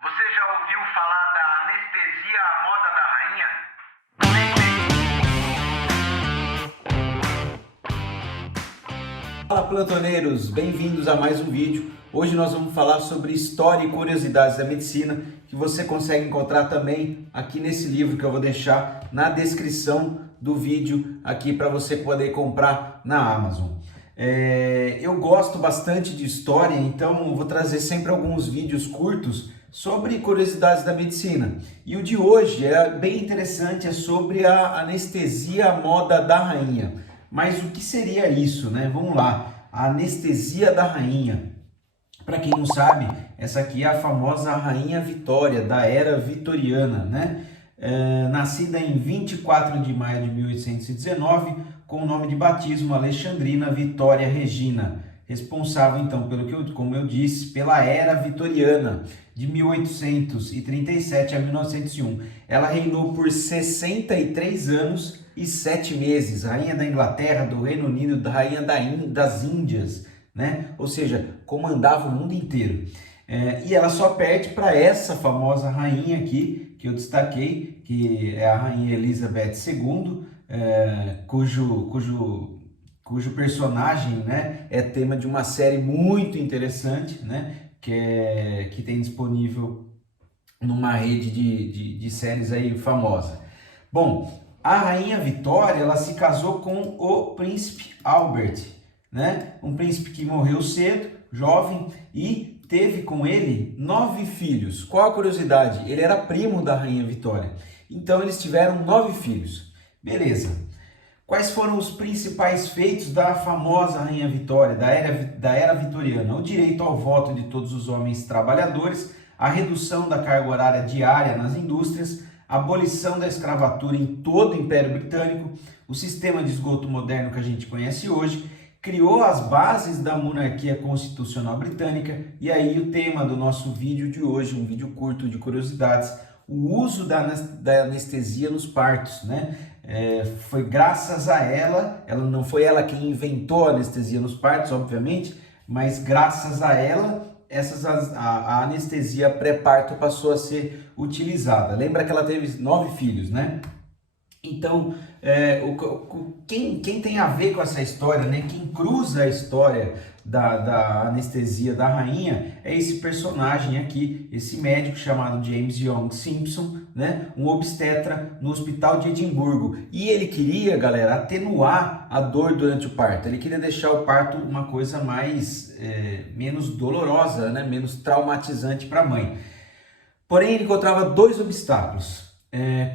Você já ouviu falar da anestesia à moda da rainha? Fala, plantoneiros, bem-vindos a mais um vídeo. Hoje nós vamos falar sobre história e curiosidades da medicina, que você consegue encontrar também aqui nesse livro que eu vou deixar na descrição do vídeo aqui para você poder comprar na Amazon. Eu gosto bastante de história, então vou trazer sempre alguns vídeos curtos sobre curiosidades da medicina. E o de hoje é bem interessante, é sobre a anestesia à moda da rainha. Mas o que seria isso, né? Vamos lá, a anestesia da rainha. Para quem não sabe, essa aqui é a famosa Rainha Vitória, da era vitoriana, né? Nascida em 24 de maio de 1819, com o nome de batismo Alexandrina Vitória Regina, responsável então como eu disse, pela era vitoriana, de 1837 a 1901. Ela reinou por 63 anos e 7 meses, rainha da Inglaterra, do Reino Unido, da rainha das Índias, né? Ou seja, comandava o mundo inteiro. E ela só perde para essa famosa rainha aqui, que eu destaquei, que é a rainha Elizabeth II, cujo personagem, né, é tema de uma série muito interessante, né, que tem disponível numa rede de séries aí famosa. Bom, a Rainha Vitória, ela se casou com o príncipe Albert, né? Um príncipe que morreu cedo, jovem, e teve com ele 9 filhos. Qual a curiosidade? Ele era primo da Rainha Vitória. Então eles tiveram 9 filhos. Beleza. Quais foram os principais feitos da famosa Rainha Vitória, da era vitoriana? O direito ao voto de todos os homens trabalhadores, a redução da carga horária diária nas indústrias, a abolição da escravatura em todo o Império Britânico, o sistema de esgoto moderno que a gente conhece hoje, criou as bases da monarquia constitucional britânica. E aí o tema do nosso vídeo de hoje, um vídeo curto de curiosidades, o uso da anestesia nos partos, né? Foi graças a ela não foi ela quem inventou a anestesia nos partos, obviamente, mas graças a ela a anestesia pré-parto passou a ser utilizada. Lembra que ela teve 9 filhos, né? Então, quem tem a ver com essa história, né? Quem cruza a história da anestesia da rainha é esse personagem aqui, esse médico chamado James Young Simpson, né? Um obstetra no hospital de Edimburgo. E ele queria, galera, atenuar a dor durante o parto. Ele queria deixar o parto uma coisa menos dolorosa, né? Menos traumatizante para a mãe. Porém, ele encontrava 2 obstáculos.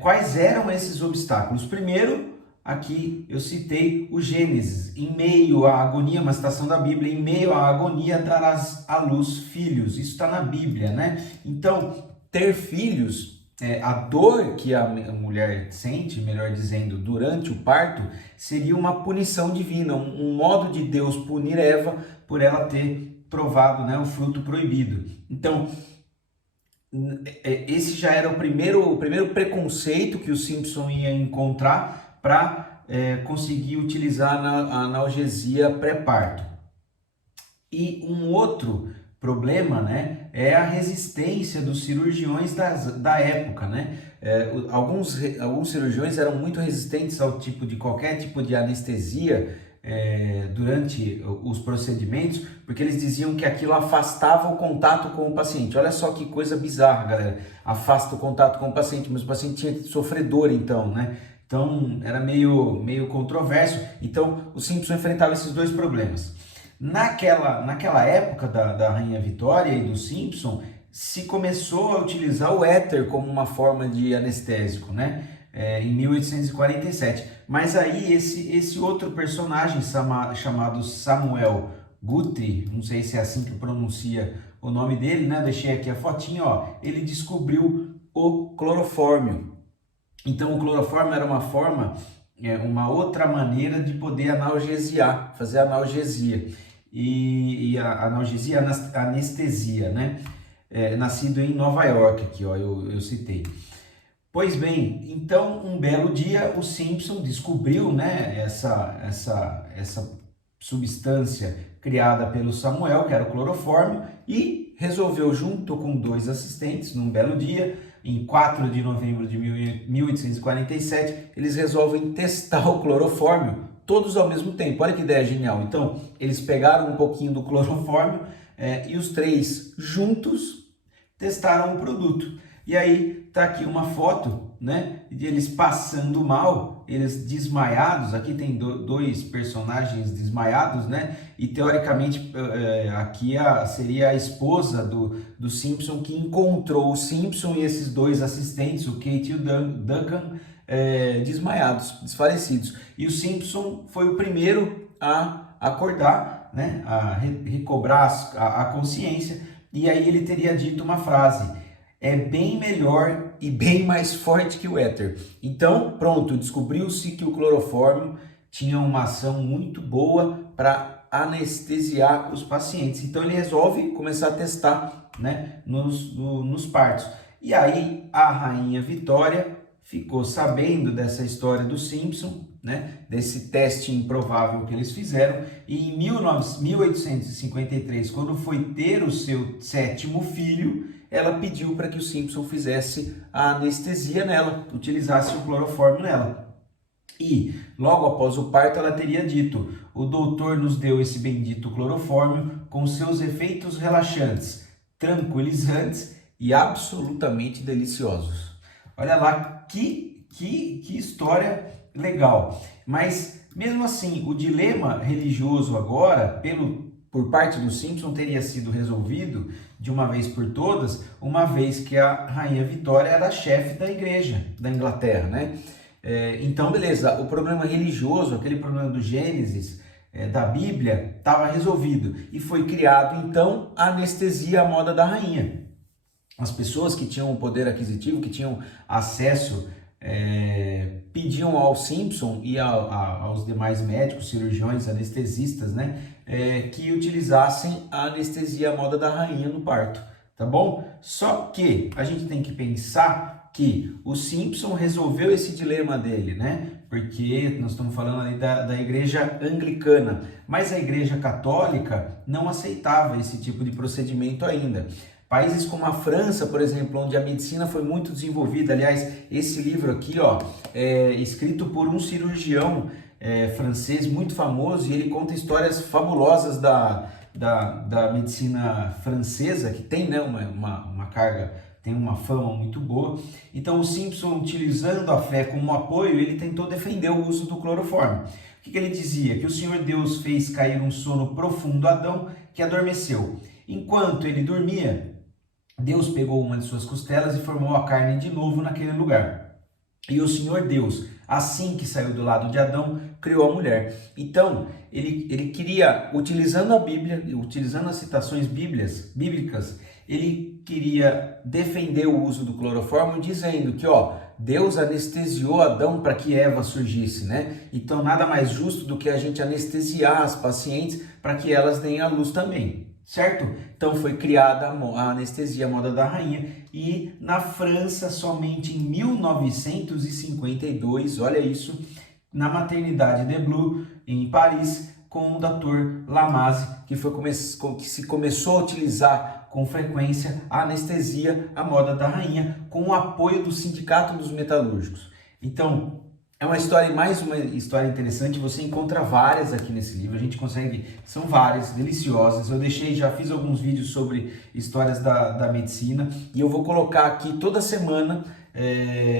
Quais eram esses obstáculos? Primeiro, aqui eu citei o Gênesis, em meio à agonia, uma citação da Bíblia, em meio à agonia darás à luz filhos. Isso está na Bíblia, né? Então, ter filhos, a dor que a mulher sente, melhor dizendo, durante o parto, seria uma punição divina, um modo de Deus punir Eva por ela ter provado, né, o fruto proibido. Então, esse já era o primeiro preconceito que o Simpson ia encontrar para conseguir utilizar a analgesia pré-parto. E um outro problema, né, é a resistência dos cirurgiões da época, né? Alguns cirurgiões eram muito resistentes ao qualquer tipo de anestesia durante os procedimentos, porque eles diziam que aquilo afastava o contato com o paciente. Olha só que coisa bizarra, galera. Afasta o contato com o paciente, mas o paciente tinha que sofrer dor então, né? Então era meio controverso. Então o Simpson enfrentava esses 2 problemas. Naquela época da Rainha Vitória e do Simpson, se começou a utilizar o éter como uma forma de anestésico, né? Em 1847. Mas aí esse outro personagem chamado Samuel Guthrie, não sei se é assim que pronuncia o nome dele, né? Deixei aqui a fotinha, ó. Ele descobriu o clorofórmio. Então o clorofórmio era uma outra maneira de poder analgesiar, fazer analgesia. E a analgesia, a anestesia, né? Nascido em Nova York, aqui, ó, eu citei. Pois bem, então um belo dia o Simpson descobriu, né, essa substância criada pelo Samuel, que era o clorofórmio, e resolveu, junto com 2 assistentes, num belo dia, em 4 de novembro de 1847, eles resolvem testar o clorofórmio, todos ao mesmo tempo. Olha que ideia genial. Então, eles pegaram um pouquinho do clorofórmio e os 3 juntos testaram o produto. E aí tá aqui uma foto, né, de eles passando mal, eles desmaiados. Aqui tem 2 personagens desmaiados, né, e teoricamente aqui seria a esposa do Simpson, que encontrou o Simpson e esses 2 assistentes, o Kate e o Duncan, desmaiados, desfalecidos. E o Simpson foi o primeiro a acordar, né, a recobrar a consciência, e aí ele teria dito uma frase: é bem melhor e bem mais forte que o éter. Então, pronto, descobriu-se que o clorofórmio tinha uma ação muito boa para anestesiar os pacientes. Então, ele resolve começar a testar, né, nos partos. E aí, a rainha Vitória ficou sabendo dessa história do Simpson, né, desse teste improvável que eles fizeram, e em 1853, quando foi ter o seu 7º filho, ela pediu para que o Simpson fizesse a anestesia nela, utilizasse o clorofórmio nela. E logo após o parto ela teria dito: o doutor nos deu esse bendito clorofórmio com seus efeitos relaxantes, tranquilizantes e absolutamente deliciosos. Olha lá que história legal. Mas mesmo assim, o dilema religioso agora, por parte do Simpson, teria sido resolvido de uma vez por todas, uma vez que a rainha Vitória era a chefe da igreja da Inglaterra, né? Então, beleza, o problema religioso, aquele problema do Gênesis, da Bíblia, estava resolvido. E foi criado, então, a anestesia à moda da rainha. As pessoas que tinham poder aquisitivo, que tinham acesso, pediam ao Simpson e aos demais médicos, cirurgiões, anestesistas, né, que utilizassem a anestesia à moda da rainha no parto, tá bom? Só que a gente tem que pensar que o Simpson resolveu esse dilema dele, né? Porque nós estamos falando ali da igreja anglicana, mas a igreja católica não aceitava esse tipo de procedimento ainda. Países como a França, por exemplo, onde a medicina foi muito desenvolvida. Aliás, esse livro aqui, ó, é escrito por um cirurgião francês muito famoso, e ele conta histórias fabulosas da medicina francesa, que tem, né, uma carga, tem uma fama muito boa. Então o Simpson, utilizando a fé como apoio, ele tentou defender o uso do clorofórmio. O que ele dizia? Que o Senhor Deus fez cair um sono profundo a Adão, que adormeceu. Enquanto ele dormia, Deus pegou uma de suas costelas e formou a carne de novo naquele lugar. E o Senhor Deus, assim que saiu do lado de Adão, criou a mulher. Então, ele queria, utilizando a Bíblia, utilizando as citações bíblicas, ele queria defender o uso do clorofórmio, dizendo que, ó, Deus anestesiou Adão para que Eva surgisse, né? Então, nada mais justo do que a gente anestesiar as pacientes para que elas deem à luz também. Certo? Então foi criada a anestesia à moda da rainha, e na França, somente em 1952, olha isso, na maternidade de Bleu, em Paris, com o Dr. Lamaze, que se começou a utilizar com frequência a anestesia à moda da rainha, com o apoio do Sindicato dos Metalúrgicos. Então, é uma história, mais uma história interessante. Você encontra várias aqui nesse livro, a gente consegue, são várias, deliciosas. Eu já fiz alguns vídeos sobre histórias da medicina, e eu vou colocar aqui toda semana,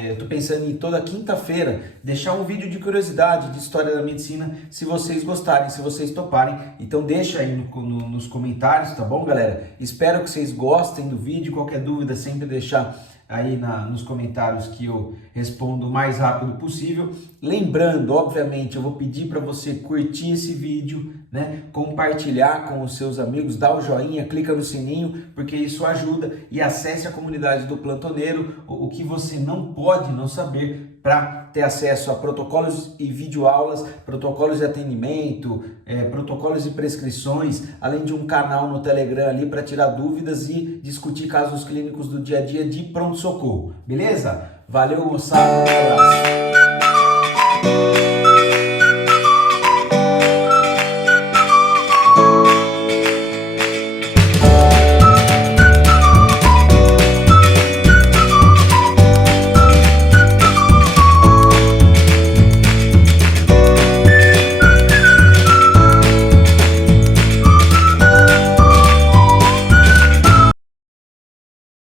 eu tô pensando em toda quinta-feira, deixar um vídeo de curiosidade, de história da medicina, se vocês gostarem, se vocês toparem. Então deixa aí nos comentários, tá bom, galera? Espero que vocês gostem do vídeo. Qualquer dúvida, sempre deixar aí nos comentários, que eu respondo o mais rápido possível. Lembrando, obviamente, eu vou pedir para você curtir esse vídeo, né? Compartilhar com os seus amigos, dá o joinha, clica no sininho, porque isso ajuda, e acesse a comunidade do Plantoneiro, o que você não pode não saber, para ter acesso a protocolos e videoaulas, protocolos de atendimento, protocolos e prescrições, além de um canal no Telegram ali para tirar dúvidas e discutir casos clínicos do dia a dia de pronto-socorro. Beleza? Valeu, moçada, um abraço.